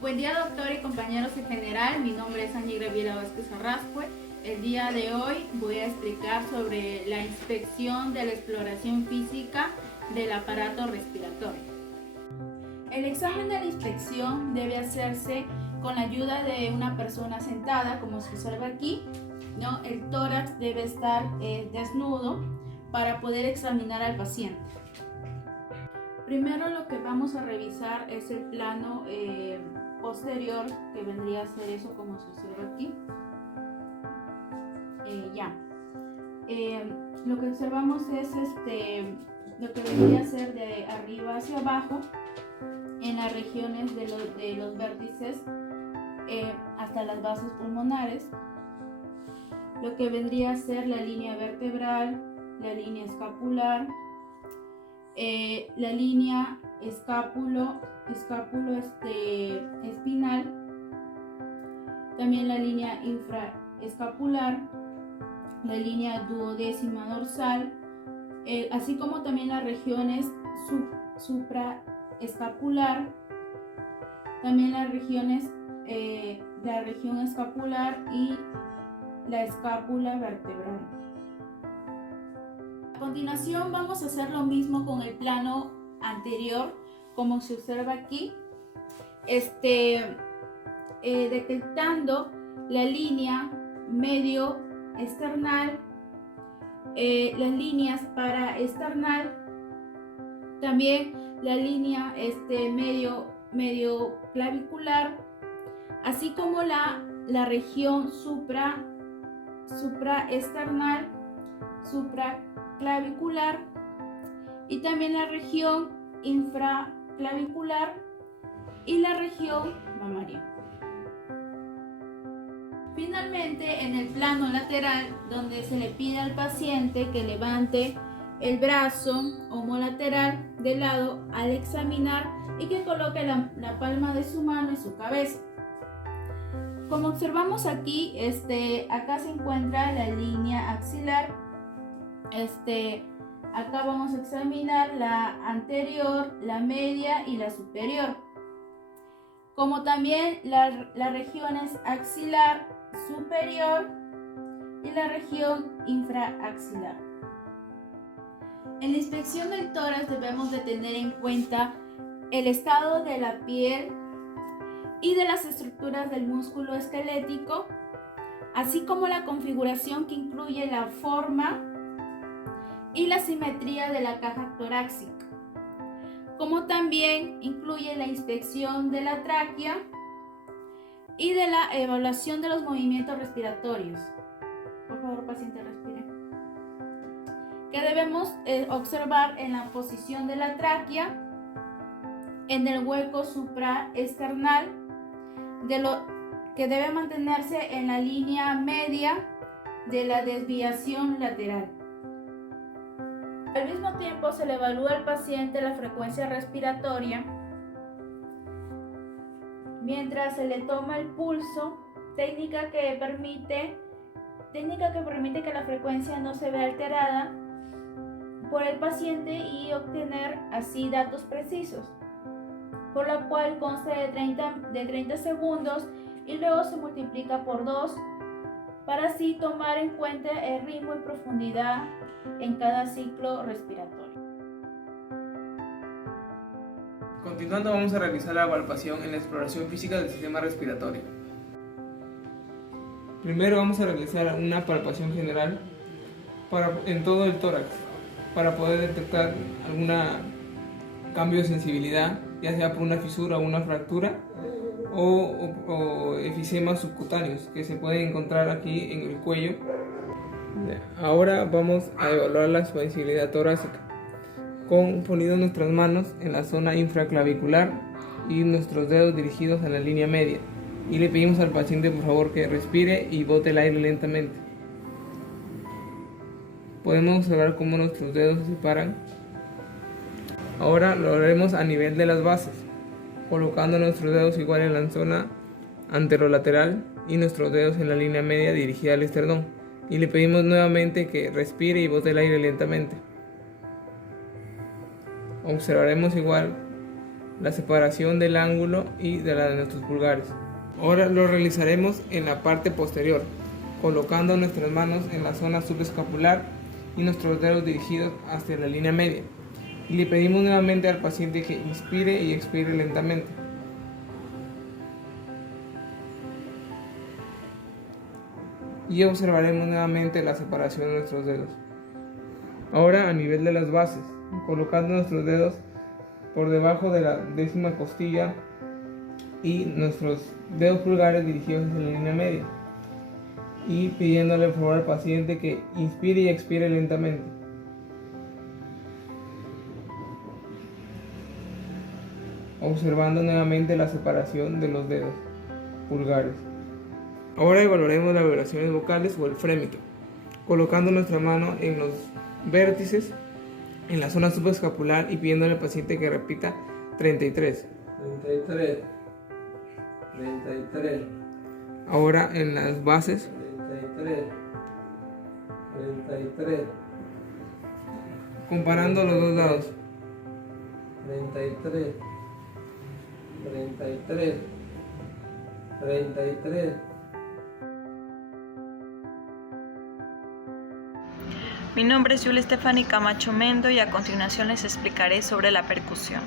Buen día, doctor y compañeros en general. Mi nombre es Angie Graviera Vázquez Arrascue. El día de hoy voy a explicar sobre la inspección de la exploración física del aparato respiratorio. El examen de la inspección debe hacerse con la ayuda de una persona sentada, como se observa aquí, ¿no? El tórax debe estar desnudo para poder examinar al paciente. Primero lo que vamos a revisar es el plano posterior, que vendría a ser eso como se observa aquí. Lo que observamos es lo que vendría a ser de arriba hacia abajo en las regiones de los vértices hasta las bases pulmonares, lo que vendría a ser la línea vertebral, la línea escapular, la línea escápulo espinal, también la línea infraescapular, la línea duodécima dorsal, así como también las regiones supraescapular, también las regiones la región escapular y la escápula vertebral. A continuación vamos a hacer lo mismo con el plano anterior, como se observa aquí, detectando la línea medio esternal, las líneas paraesternal, también la línea medio clavicular, así como la región supraesternal, supraclavicular y también la región infraclavicular y la región mamaria. Finalmente, en el plano lateral, donde se le pide al paciente que levante el brazo homolateral de lado al examinar y que coloque la palma de su mano en su cabeza. Como observamos aquí, acá se encuentra la línea axilar. Acá vamos a examinar la anterior, la media y la superior, como también las regiones axilar superior y la región infraaxilar. En la inspección del tórax debemos de tener en cuenta el estado de la piel y de las estructuras del músculo esquelético, así como la configuración que incluye la forma y la simetría de la caja torácica, como también incluye la inspección de la tráquea y de la evaluación de los movimientos respiratorios. Por favor, paciente, respire. Que debemos observar en la posición de la tráquea, en el hueco supraesternal, que debe mantenerse en la línea media de la desviación lateral. Al mismo tiempo se le evalúa al paciente la frecuencia respiratoria mientras se le toma el pulso, técnica que permite que la frecuencia no se vea alterada por el paciente y obtener así datos precisos, por la cual consta de 30 segundos y luego se multiplica por 2 para así tomar en cuenta el ritmo y profundidad en cada ciclo respiratorio. Continuando, vamos a realizar la palpación en la exploración física del sistema respiratorio. Primero vamos a realizar una palpación general en todo el tórax para poder detectar algún cambio de sensibilidad, ya sea por una fisura o una fractura o efisemas subcutáneos que se pueden encontrar aquí en el cuello. Ahora vamos a evaluar la sensibilidad torácica poniendo nuestras manos en la zona infraclavicular y nuestros dedos dirigidos a la línea media, y le pedimos al paciente por favor que respire y bote el aire lentamente. Podemos observar cómo nuestros dedos se separan. Ahora lo haremos a nivel de las bases, colocando nuestros dedos igual en la zona anterolateral y nuestros dedos en la línea media dirigida al esternón, y le pedimos nuevamente que respire y bote el aire lentamente. Observaremos igual la separación del ángulo y de la de nuestros pulgares. Ahora lo realizaremos en la parte posterior, colocando nuestras manos en la zona subescapular y nuestros dedos dirigidos hacia la línea media. Y le pedimos nuevamente al paciente que inspire y expire lentamente. Y observaremos nuevamente la separación de nuestros dedos. Ahora a nivel de las bases, colocando nuestros dedos por debajo de la 10ª costilla y nuestros dedos pulgares dirigidos hacia la línea media. Y pidiéndole por favor al paciente que inspire y expire lentamente. Observando nuevamente la separación de los dedos pulgares. Ahora evaluaremos las vibraciones vocales o el frémito, colocando nuestra mano en los vértices, en la zona subescapular y pidiéndole al paciente que repita 33. 33, 33. Ahora en las bases, 33, 33, comparando los dos lados. 33, 33, 33. Mi nombre es Julia Estefany Camacho Mendo y a continuación les explicaré sobre la percusión.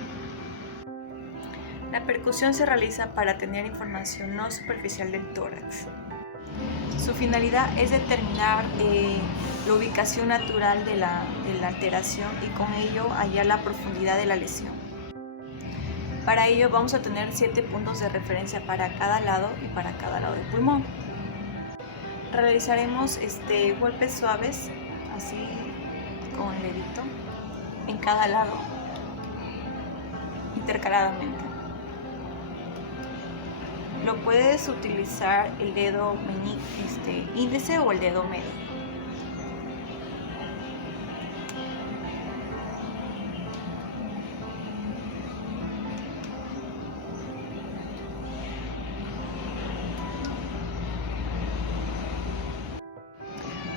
La percusión se realiza para tener información no superficial del tórax. Su finalidad es determinar la ubicación natural de la alteración y con ello hallar la profundidad de la lesión. Para ello vamos a tener 7 puntos de referencia para cada lado y para cada lado del pulmón. Realizaremos golpes suaves, así con el dedito, en cada lado, intercaladamente. Lo puedes utilizar el dedo índice o el dedo medio.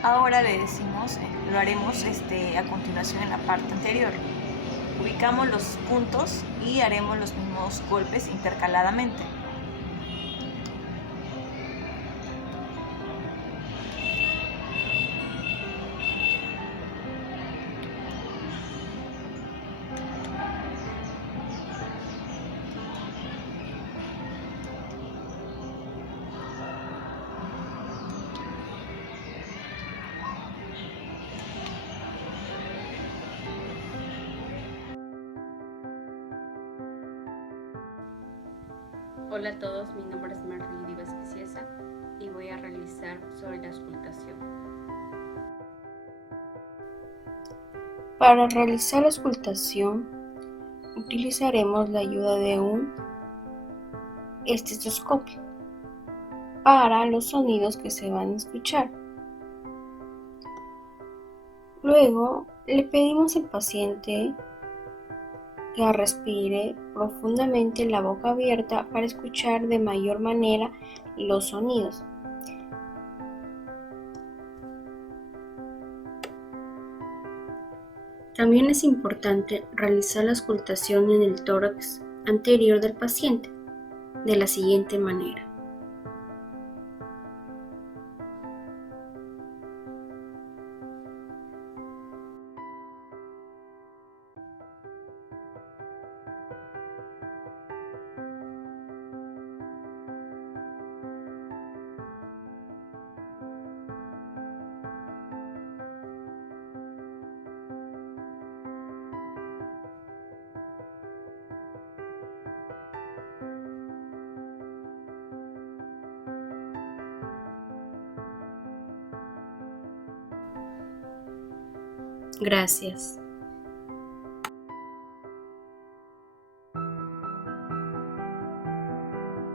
Ahora le decimos, lo haremos a continuación en la parte anterior. Ubicamos los puntos y haremos los mismos golpes intercaladamente. Hola a todos, mi nombre es Marley Vázquez Ciesa y voy a realizar sobre la auscultación. Para realizar la auscultación utilizaremos la ayuda de un estetoscopio para los sonidos que se van a escuchar. Luego le pedimos al paciente que respire profundamente la boca abierta para escuchar de mayor manera los sonidos. También es importante realizar la auscultación en el tórax anterior del paciente de la siguiente manera. Gracias.